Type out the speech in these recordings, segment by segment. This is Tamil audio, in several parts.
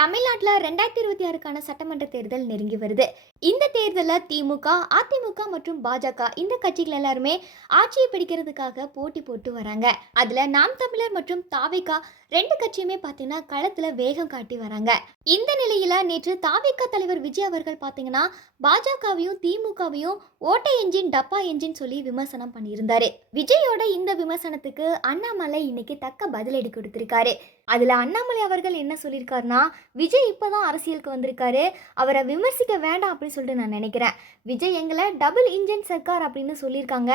தமிழ்நாட்டில் 2026க்கான சட்டமன்ற தேர்தல் நெருங்கி வருது. இந்த தேர்தலில் திமுக, அதிமுக மற்றும் பாஜக இந்த கட்சிகள் எல்லாருமே ஆட்சியை பிடிக்கிறதுக்காக போட்டி போட்டு வராங்க. அதுல நாம் தமிழர் மற்றும் தாவேகா ரெண்டு கட்சியுமே பார்த்தீங்கன்னா களத்துல வேகம் காட்டி வராங்க. இந்த நிலையில நேற்று தாவேகா தலைவர் விஜய் அவர்கள் பார்த்தீங்கன்னா பாஜகவையும் திமுகவையும் ஓட்டை என்ஜின் டப்பா என்ஜின் சொல்லி விமர்சனம் பண்ணியிருந்தாரு. விஜயோட இந்த விமர்சனத்துக்கு அண்ணாமலை இன்னைக்கு தக்க பதிலடி கொடுத்திருக்காரு. அதுல அண்ணாமலை அவர்கள் என்ன சொல்லியிருக்காருன்னா, விஜய் இப்போதான் அரசியலுக்கு வந்திருக்காரு, அவரை விமர்சிக்க வேண்டாம் அப்படின்னு சொல்லிட்டு நான் நினைக்கிறேன். விஜய் எங்களை டபுள் இன்ஜின் சர்க்கார் அப்படின்னு சொல்லியிருக்காங்க.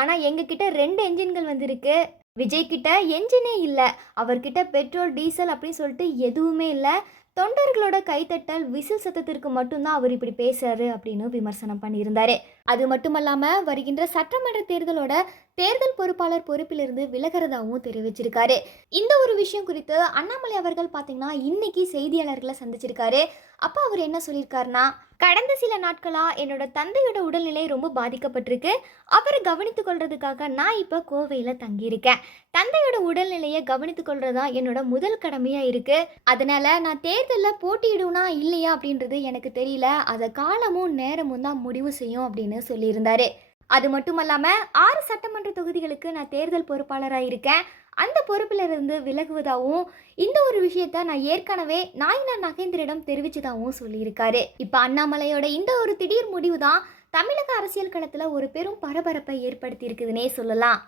ஆனால் எங்ககிட்ட 2 என்ஜின்கள் வந்திருக்கு. விஜய் கிட்ட என்ஜினே இல்லை, அவர்கிட்ட பெட்ரோல் டீசல் அப்படின்னு சொல்லிட்டு எதுவுமே இல்லை. தொண்டர்களோட கைத்தட்டல் விசில் சத்தத்திற்கு மட்டும்தான் அவர் இப்படி பேசுறாரு அப்படின்னு விமர்சனம் பண்ணியிருந்தாரு. அது மட்டுமல்லாம வருகின்ற சட்டமன்ற தேர்தலோட தேர்தல் பொறுப்பாளர் பொறுப்பிலிருந்து விலகிறதாவும் தெரிவிச்சிருக்காரு. இந்த ஒரு விஷயம் குறித்து அண்ணாமலை அவர்கள் பார்த்தீங்கன்னா இன்னைக்கு செய்தியாளர்களை சந்திச்சிருக்காரு. அப்போ அவர் என்ன சொல்லியிருக்காருன்னா, கடந்த சில நாட்களா என்னோட தந்தையோட உடல்நிலை ரொம்ப பாதிக்கப்பட்டிருக்கு. அவரை கவனித்துக் கொள்றதுக்காக நான் இப்போ கோவையில் தங்கியிருக்கேன். தந்தையோட உடல்நிலையை கவனித்துக் கொள்றதா என்னோட முதல் கடமையா இருக்கு. அதனால நான் தேர்தலில் போட்டியிடுவனா இல்லையா அப்படின்றது எனக்கு தெரியல. அதை காலமும் நேரமும் தான் முடிவு செய்யும் அப்படின்னு சொல்லியிருந்தாரு. அது மட்டும் இல்லாமல் 6 சட்டமன்ற தொகுதிகளுக்கு நான் தேர்தல் பொறுப்பாளராக இருக்கேன். அந்த பொறுப்பிலிருந்து விலகுவதாகவும் இந்த ஒரு விஷயத்த நான் ஏற்கனவே நாயினார் நகேந்திரிடம் தெரிவிச்சதாகவும் சொல்லியிருக்காரு. இப்போ அண்ணாமலையோட இந்த ஒரு திடீர் முடிவு தான் தமிழக அரசியல் களத்தில் ஒரு பெரும் பரபரப்பை ஏற்படுத்தி இருக்குதுன்னே சொல்லலாம்.